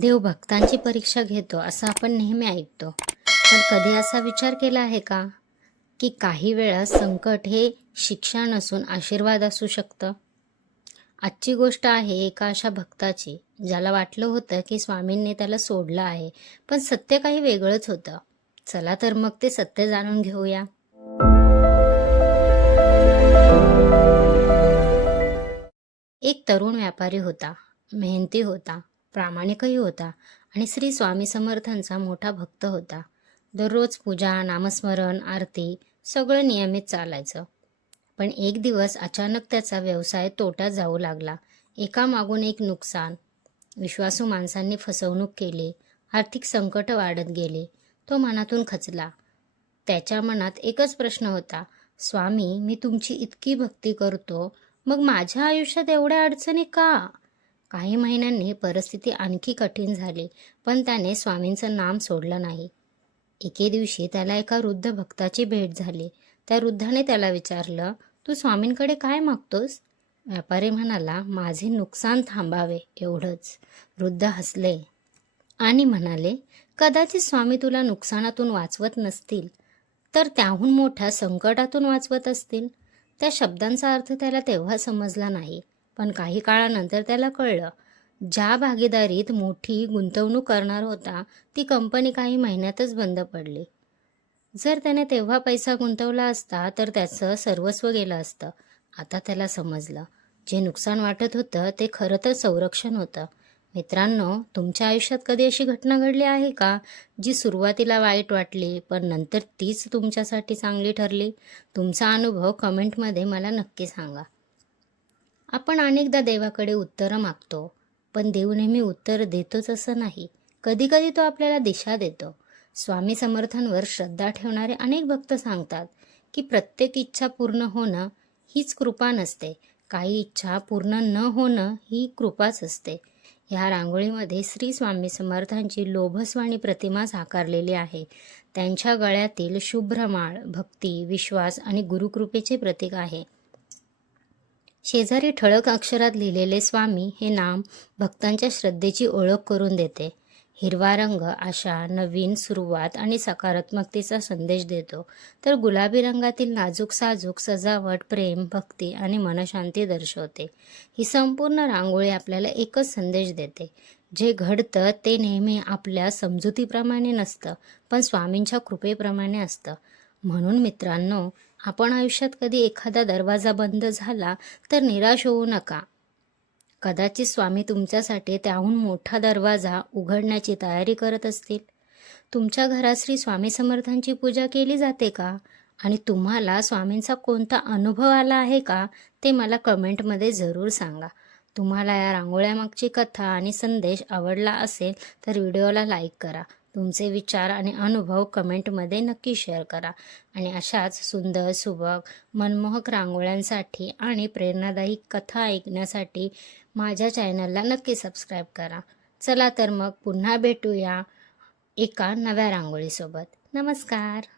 देव भक्तांची परीक्षा घेतो असं आपण नेहमी ऐकतो. पण कधी असा विचार केला आहे का, की काही वेळा संकट हे शिक्षा नसून आशीर्वाद असू शकतं? आजची गोष्ट आहे एका अशा भक्ताची, ज्याला वाटलं होतं की स्वामींनी त्याला सोडलं आहे, पण सत्य काही वेगळंच होतं. चला तर मग ते सत्य जाणून घेऊया. एक तरुण व्यापारी होता. मेहनती होता, प्रामाणिकही होता आणि श्री स्वामी समर्थांचा मोठा भक्त होता. दररोज पूजा, नामस्मरण, आरती सगळं नियमित चालायचं. पण एक दिवस अचानक त्याचा व्यवसाय तोट्यात जाऊ लागला. एकामागून एक नुकसान, विश्वासू माणसांनी फसवणूक केली, आर्थिक संकट वाढत गेली. तो मनातून खचला. त्याच्या मनात एकच प्रश्न होता, स्वामी, मी तुमची इतकी भक्ती करतो, मग माझ्या आयुष्यात एवढ्या अडचणी का? काही महिन्यांनी परिस्थिती आणखी कठीण झाली, पण त्याने स्वामींचं नाम सोडलं नाही. एके दिवशी त्याला एका वृद्ध भक्ताची भेट झाली. त्या वृद्धाने त्याला विचारलं, तू स्वामींकडे काय मागतोस? व्यापारी म्हणाला, माझे नुकसान थांबावे एवढंच. वृद्ध हसले आणि म्हणाले, कदाचित स्वामी तुला नुकसानातून वाचवत नसतील, तर त्याहून मोठ्या संकटातून वाचवत असतील. त्या शब्दांचा अर्थ त्याला तेव्हा समजला नाही, पण काही काळानंतर त्याला कळलं. ज्या भागीदारीत मोठी गुंतवणूक करणार होता, ती कंपनी काही महिन्यातच बंद पडली. जर त्याने तेव्हा पैसा गुंतवला असता, तर त्याचं सर्वस्व गेलं असतं. आता त्याला समजलं, जे नुकसान वाटत होतं ते खरं तर संरक्षण होतं. मित्रांनो, तुमच्या आयुष्यात कधी अशी घटना घडली आहे का, जी सुरुवातीला वाईट वाटली, पण नंतर तीच तुमच्यासाठी चांगली ठरली? तुमचा अनुभव कमेंटमध्ये मला नक्की सांगा. आपण अनेकदा देवाकडे उत्तरं मागतो, पण देव नेहमी उत्तर देतोच असं नाही. कधीकधी तो आपल्याला दिशा देतो. स्वामी समर्थांवर श्रद्धा ठेवणारे अनेक भक्त सांगतात की प्रत्येक इच्छा पूर्ण होणं हीच कृपा नसते, काही इच्छा पूर्ण न होणं ही कृपाच असते. ह्या रांगोळीमध्ये श्री स्वामी समर्थांची लोभसवाणी प्रतिमा साकारलेली आहे. त्यांच्या गळ्यातील शुभ्र माळ भक्ती, विश्वास आणि गुरुकृपेचे प्रतीक आहे. शेजारी ठळक अक्षरात लिहिलेले स्वामी हे नाम भक्तांच्या श्रद्धेची ओळख करून देते. हिरवा रंग आशा, नवीन सुरुवात आणि सकारात्मकतेचा संदेश देतो, तर गुलाबी रंगातील नाजूक साजूक सजावट प्रेम, भक्ती आणि मनशांती दर्शवते. ही संपूर्ण रांगोळी आपल्याला एकच संदेश देते, जे घडतं ते नेहमी आपल्या समजुतीप्रमाणे नसतं, पण स्वामींच्या कृपेप्रमाणे असतं. म्हणून मित्रांनो, आपण आयुष्यात कधी एखादा दरवाजा बंद झाला तर निराश होऊ नका. कदाचित स्वामी तुमच्यासाठी त्याहून मोठा दरवाजा उघडण्याची तयारी करत असतील. तुमच्या घरात श्री स्वामी समर्थांची पूजा केली जाते का? आणि तुम्हाला स्वामींचा कोणता अनुभव आला आहे का? ते मला कमेंटमध्ये जरूर सांगा. तुम्हाला या रांगोळ्यामागची कथा आणि संदेश आवडला असेल तर व्हिडिओला लाईक करा. तुमचे विचार आणि अनुभव कमेंटमध्ये नक्की शेअर करा. आणि अशाच सुंदर, सुबक, मनमोहक रांगोळ्यांसाठी आणि प्रेरणादायी कथा ऐकण्यासाठी माझ्या चॅनलला नक्की सबस्क्राईब करा. चला तर मग पुन्हा भेटूया एका नव्या रांगोळीसोबत. नमस्कार.